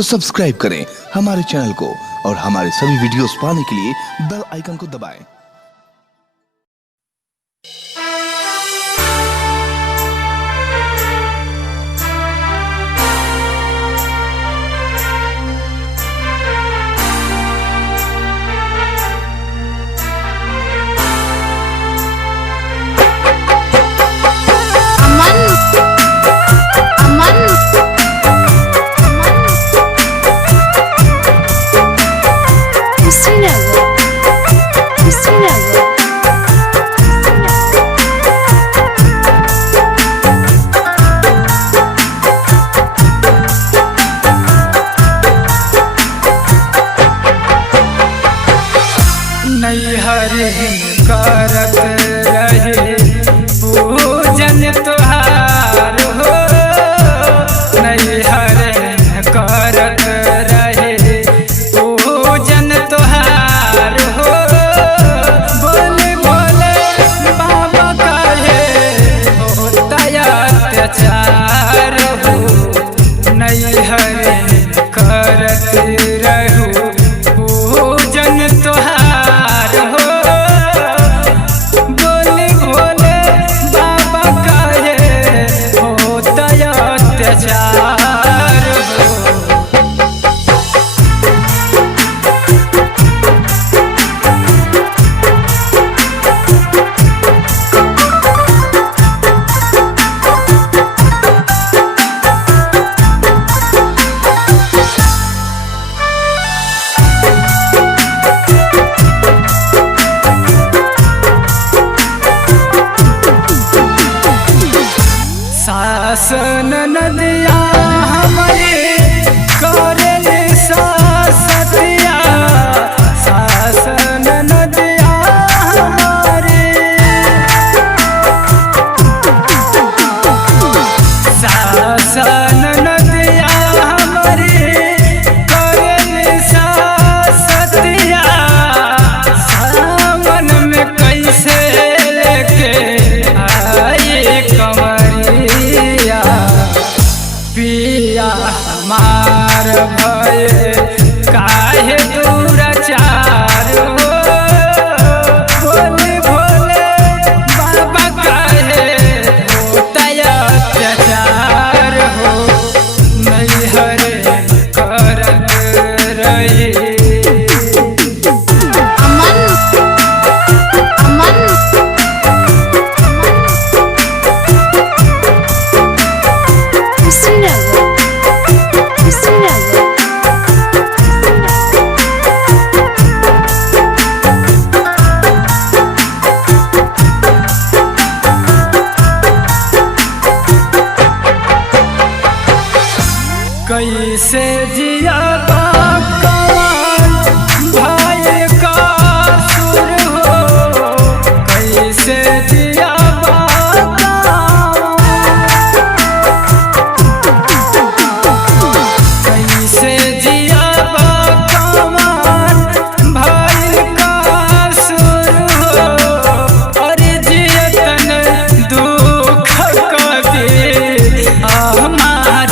तो सब्सक्राइब करें हमारे चैनल को और हमारे सभी वीडियोस पाने के लिए बेल आइकन को दबाएं। नैहर करत रहे पूजन तुहार हो, नैहर करत रहे पूजन तुहार हो। बोले बोले बाबा काहे होता अत्याचार हो, नैहर करत रहू पूजन तुहार हो। बोले बोले बाबा काहे होता अत्याचार हो। सासन नदिया हमारे करेले सासतिया, सासन नदिया हमारे, सासन नदिया हमारे करेले सासतिया। सावन में कैसे लेके आए कमरिया, पिया हमार भये काहे दूराचार हो। भोले भोले बाबा काहे होता अत्याचार हो, नैहर करत रही। कैसे जिया कौन भाई का सुर हो, कैसे जिया कैसे जिया कौन भाई का सुर हो। और जियतन दुख कभी हमार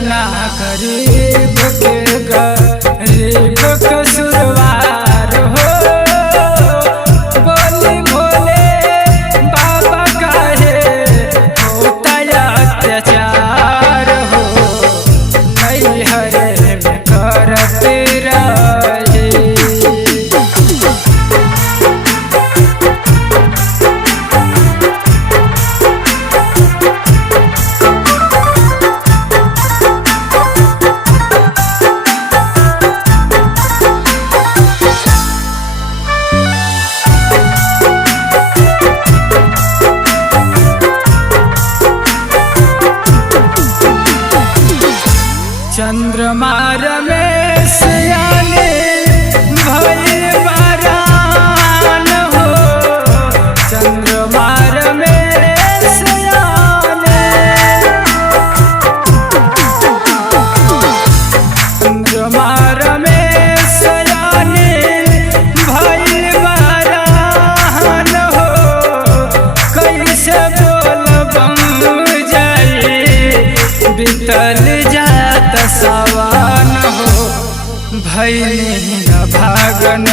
ना गरीब के गरीब कसूरवार हो। बोले भोले बाबा काहे होता अत्याचार हो, नैहर में करत रहे। चंद्रमा रमेश याने भइल बरान हो, चंद्रमा रमेश याने, चंद्रमा रमेश याने भइल बरान हो। कैसे बोल बम जाई बीतल जात सवान हो भैनी भागन